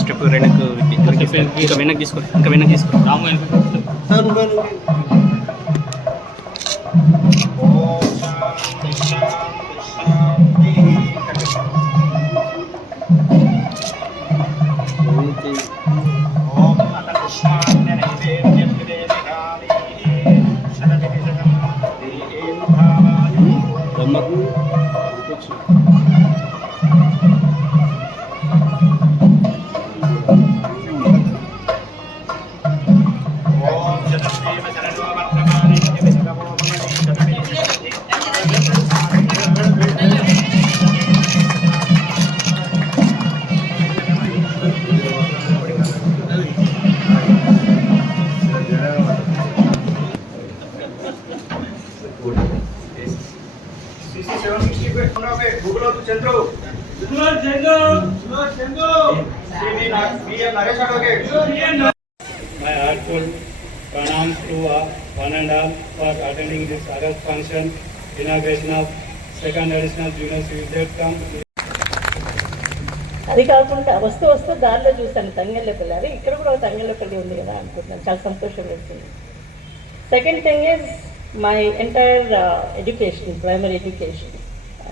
Step వెనక్కి ఇంకా వెనక్కి తీసుకో ఇంకా వెనక్కి తీసుకో. ఓం 겁나 그렇지. One and all for attending this August function, inauguration of second additional junior civil camp. అది కాకుండా వస్తూ వస్తూ దారిలో చూశాను తంగెళ్ళపల్లి అరే ఇక్కడ కూడా ఒక తంగెళ్ళపల్లి ఉంది కదా అనుకుంటున్నాను. చాలా సంతోషం వేసింది second thing is my entire education primary education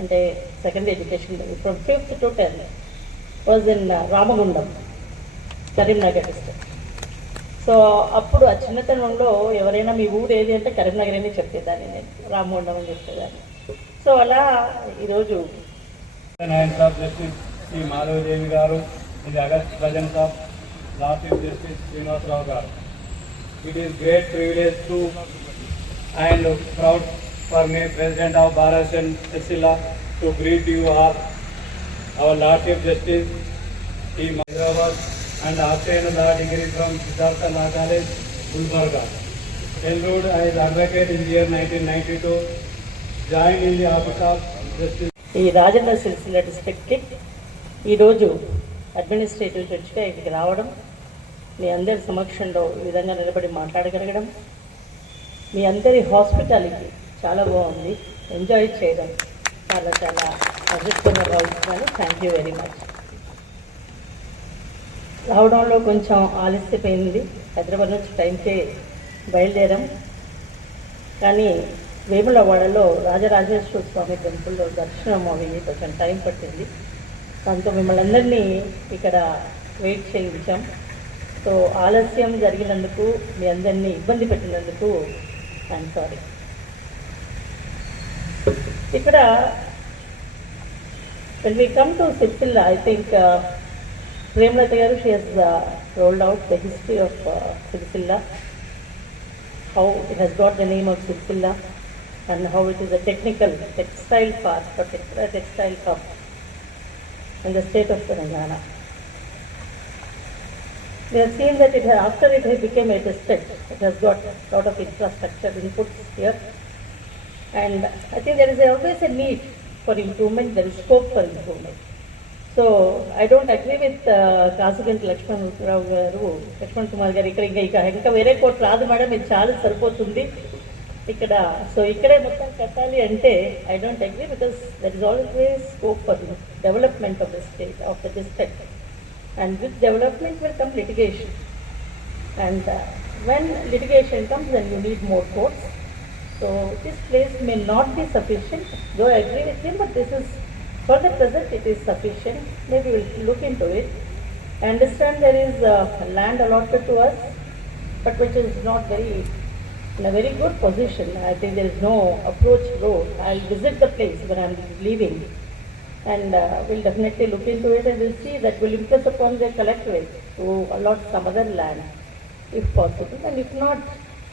అంటే second education from fifth to tenth was in Ramagundam Karimnagar district so అప్పుడు ఆ చిన్నతనంలో ఎవరైనా మీ ఊరు ఏది అంటే కరీంనగర్ అని చెప్పేదాన్ని నేను రామగుండం అని చెప్పేదాన్ని. సో అలా ఈరోజు శ్రీ మాధవదేవి గారు ఇది అగస్ట్ భజన్ సాబ్ last justice Srinivasarao garu. It is great privilege to and proud for me president of bar association ఎస్సిలా to greet you are our last justice ఈ Hyderabad and ఆశ్రయన degree from Siddhartha law college Gulbarga enrolled as advocate in year nineteen ninety two. Join in the office of justice ఈ రాజన్న సిరిసిల్ల డిస్ట్రిక్ట్కి ఈరోజు administrative జడ్జిగా ఇక్కడికి రావడం మీ అందరి సమక్షంలో ఈ విధంగా నిలబడి మాట్లాడగలగడం మీ అందరి హాస్పిటాలిటీ చాలా బాగుంది. ఎంజాయ్ చేయడం. చాలా చాలా అదృష్టంగా భావిస్తున్నాను థ్యాంక్ యూ వెరీ మచ్ రావడంలో కొంచెం ఆలస్యమైంది. హైదరాబాద్ నుంచి టైంకే బయలుదేరాం. కానీ వేములవాడలో రాజరాజేశ్వర స్వామి టెంపుల్లో దర్శనం అవి కొంచెం టైం పట్టింది. దాంతో మిమ్మల్ని అందరినీ ఇక్కడ వెయిట్ చేయించాం. సో ఆలస్యం జరిగినందుకు మీ అందరినీ ఇబ్బంది పెట్టినందుకు ఐఎమ్ సారీ ఇక్కడ when we come to సిప్పిల్లా I think Premlata garu, she has uh, rolled out the history of uh, how it has got the name of Sipsilla, and how it is a technical textile tex- a textile hub in the state of Telangana. We have seen that it after it has become a district, it has got a lot of infrastructure inputs here. And I think there is always a need for improvement, there is scope for improvement. So I don't agree with Kasuganti Lakshman Rao garu Lakshman Kumar గారు ఇక్కడ ఇంకా ఇక ఇంకా వేరే court రాదు madam ఇది చాలా సరిపోతుంది ఇక్కడ సో ఇక్కడే మొత్తం కట్టాలి అంటే I don't agree because there is always scope for development of the state of the district and with development will come litigation. And uh, when litigation comes, then you need more courts. So this place may not be sufficient, though I agree with him, but this is, for the present, it is sufficient. Maybe we'll look into it. I understand there is uh, land allotted to us, but which is not very, in a very good position. I think there is no approach road. I'll visit the place when I'm leaving. And uh, we'll definitely look into it and we'll see that we'll impress upon the collectorate to allot some other land if possible. And if not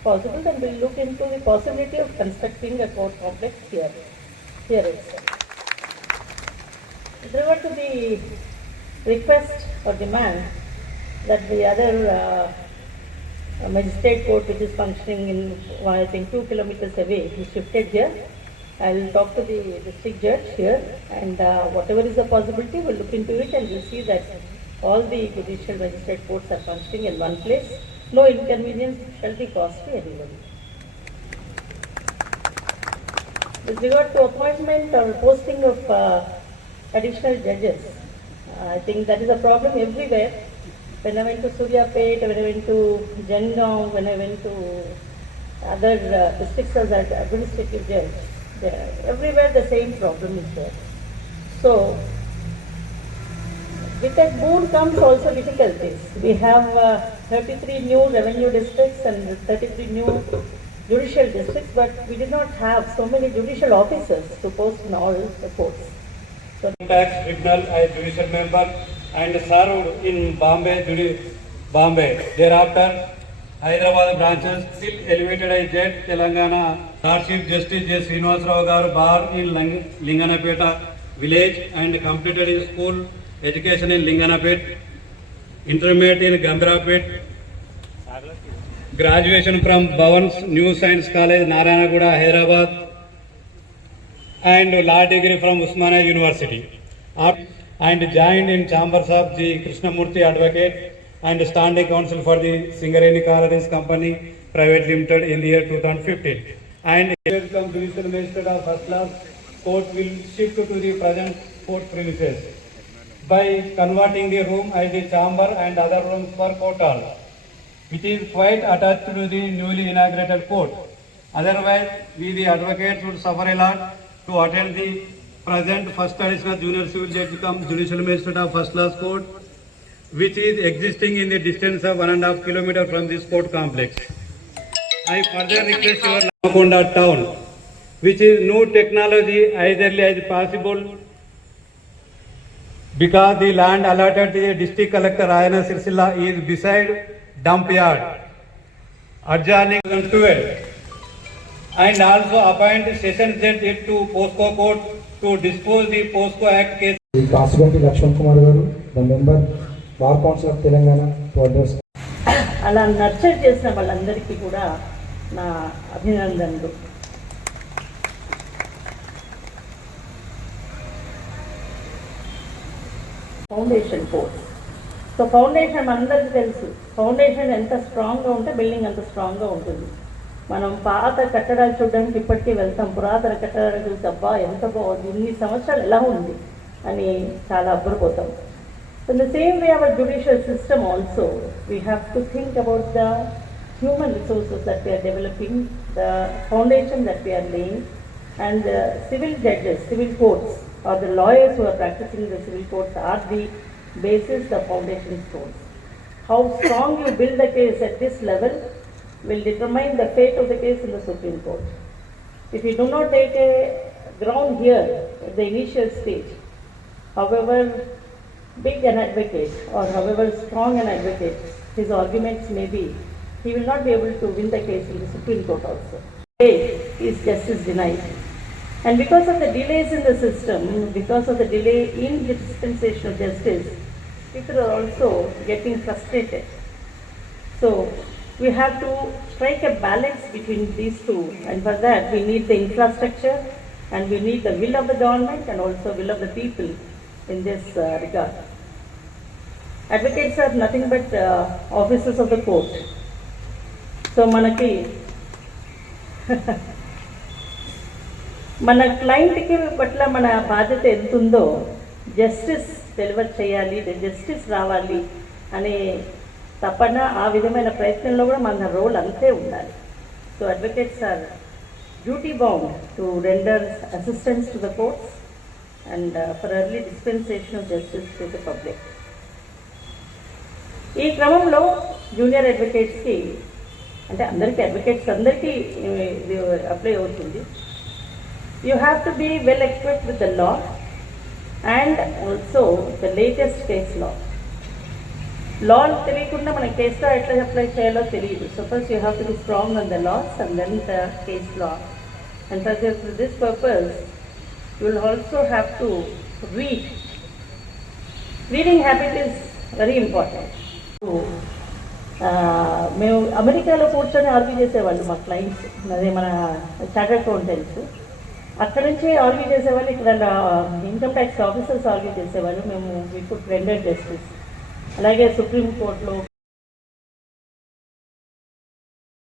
possible, then we'll look into the possibility of constructing a court complex here, here itself. With regard to the request or demand that the other uh, magistrate court which is functioning in, well, I think, two kilometers away is shifted here. I will talk to the district judge here and uh, whatever is the possibility, we'll look into it and we'll see that all the judicial magistrate courts are functioning in one place no inconvenience shall be caused to anybody. With regard to appointment or posting of uh, additional judges, I think that is a problem everywhere. When I went to Surya Suryapet, when I went to Jangaon, when I went to other uh, districts as administrative judge, there, everywhere the same problem is there. So, with that boon comes also difficulties. We have uh, 33 new revenue districts and 33 new judicial districts, but we did not have so many judicial officers to post in all the courts. Tax tribunal as judicial member and served in Bombay, Bombay. Thereafter, Hyderabad branches still elevated as jet Telangana. Lord Chief Justice J. Srinivasarao garu born in Ling- Linganapeta village and completed his school education in Linganapet, intermediate in Gambirapet, graduation from Bhavan's New Science College, Narayanaguda, Hyderabad, and law degree from Usmania University. And joined in chambers of G. Krishnamurthy Advocate and standing counsel for the Singareni Colonies Company Private Limited in the year 2015. And here come judicial magistrate of first class court will shift to the present court premises by converting the room as the chamber and other rooms for court hall, which is quite attached to the newly inaugurated court. Otherwise, we the advocates would suffer a lot to attend the present first additional junior civil judge become judicial magistrate of first class court, which is existing in the distance of one and a half kilometer from this court complex. I further request your Namakonda town, which is new technology as early as possible because the land allotted to the district collector Rayana Sirsilla is beside dump yard adjoining 12 and also appoint session judge to POSCO court to dispose the POSCO act case. Kasuganti Laxman Kumar garu the member bar council of Telangana to address అలా nurture చేసిన వాళ్ళందరికీ కూడా నా అభినందనలు. Foundation course so foundation అందరికీ తెలుసు. Foundation ఎంత స్ట్రాంగ్గా ఉంటే బిల్డింగ్ అంత స్ట్రాంగ్గా ఉంటుంది. మనం పాత కట్టడాలు చూడడానికి ఇప్పటికీ వెళ్తాం. పురాతన కట్టడాలు చూస్తే అబ్బా ఎంత బాగుంది ఇన్ని సంవత్సరాలు ఎలా ఉంది అని చాలా అబ్బరిపోతాం. In the same way our judicial system also we have to think about the human resources that we are developing the foundation that we are laying and the civil judges civil courts or the lawyers or practising the civil courts or the basis the foundation courts how strong you build the case at this level will determine the fate of the case in the Supreme Court. If you do not take a ground here at the initial stage, however big an advocate or however strong an advocate his arguments may be, he will not be able to win the case in the Supreme Court also. Today is justice denied. And because of the delays in the system, because of the delay in the dispensation of justice, people are also getting frustrated. So we have to strike a balance between these two, and for that we need the infrastructure and we need the will of the government and also will of the people in this uh, regard. Advocates are nothing but uh, officers of the court. So మనకి మన క్లయింట్కి పట్ల మన బాధ్యత ఎంత ఉందో justice deliver చేయాలి justice రావాలి అనే తపన ఆ విధమైన ప్రయత్నంలో కూడా మన రోల్ అంతే ఉండాలి. So advocates are duty bound to render assistance to the courts and for early dispensation of justice to the public ఈ క్రమంలో జూనియర్ అడ్వకేట్స్కి అంటే అందరికీ అడ్వకేట్స్ అందరికీ ఇది అప్లై అవుతుంది. You have to be well equipped with the law and also the latest case law law తెలియకుండా మన case ఎట్లా అప్లై చేయాలో తెలియదు. Suppose you have to be strong on the laws and then the case law and for this purpose you will also have to read reading habit is very important మేము అమెరికాలో కూర్చొని argue చేసేవాళ్ళు మా clients అదే మన chartered accountants అక్కడ నుంచి argue చేసేవాళ్ళు ఇక్కడ ఇన్కమ్ ట్యాక్స్ ఆఫీసర్స్ ఆర్గ్యూ చేసేవాళ్ళు మేము వీ కుడ్ రెండర్ జస్టిస్ అలాగే సుప్రీం కోర్టులో